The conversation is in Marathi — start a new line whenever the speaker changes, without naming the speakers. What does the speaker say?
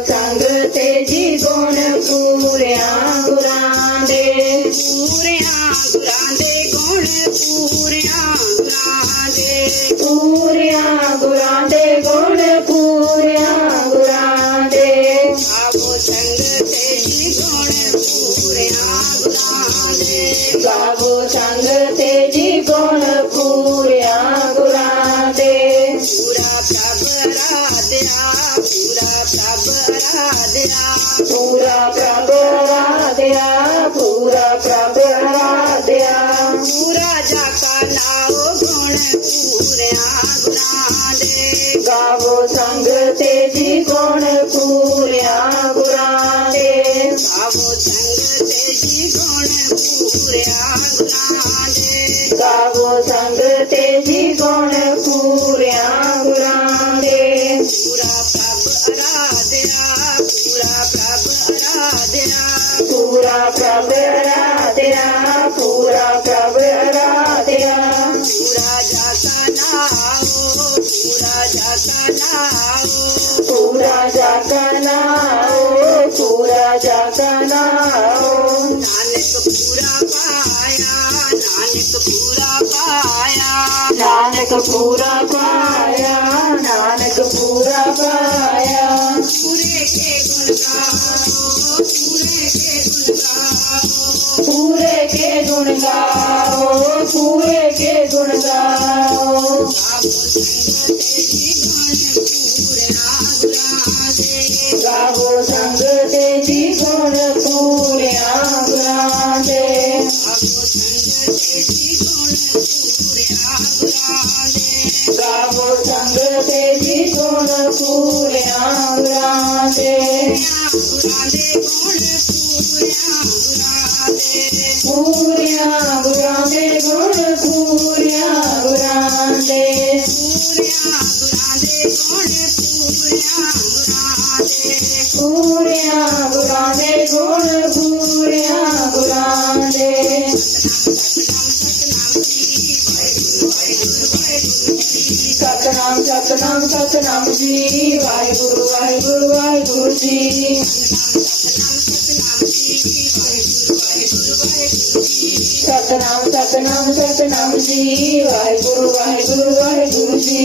सांगतेची कोण पुऱ्या गुरांदे
पुऱ्या गुरांदे कोण पुऱ्या गुरांदे
पुऱ्या गुरांदे कोण पुऱ्या गुरांदे
बाबू सांगतेची कोण पुऱ्या गुरांदे
बाबू सांगतेची कोण पुऱ्या गुरांदे
पुरा प्राप राहत्या पुरा प्राप पूरा
प्यारा दया पूरा प्यारा दया
पूरा जाका लाओ गुण पूरा गुणा दे
गावो संग तेजी गुण पूरा गुणा दे
गावो संग तेजी गुण पूरा गुणा दे
गावो संग तेजी गुण पूरा कबरा तेरा पूरा कबरा तेरा.
पूरा जाता ना पूरा जाता ना
पूरा जाता ना हो पूरा जाता ना हो
नानक पूरा पाया नानक पूरा पाया.
नानक पूरा पाया नानक पूरा पाया
पूरे के गुण
के गुणगाव गावो संगतेची गुण पुरे आग्राजे गावो संगतेची गुण पुरे आग्राजे पुरे पूरिया बुला दे गुण पूरिया बुला दे
सतनाम
सतनाम सतनाम जी वाहे गुरु वाहे गुरु वाहे गुरु जी सतनाम सतनाम सतनाम जी वाहे गुरु वाहे गुरु वाहे गुरु जी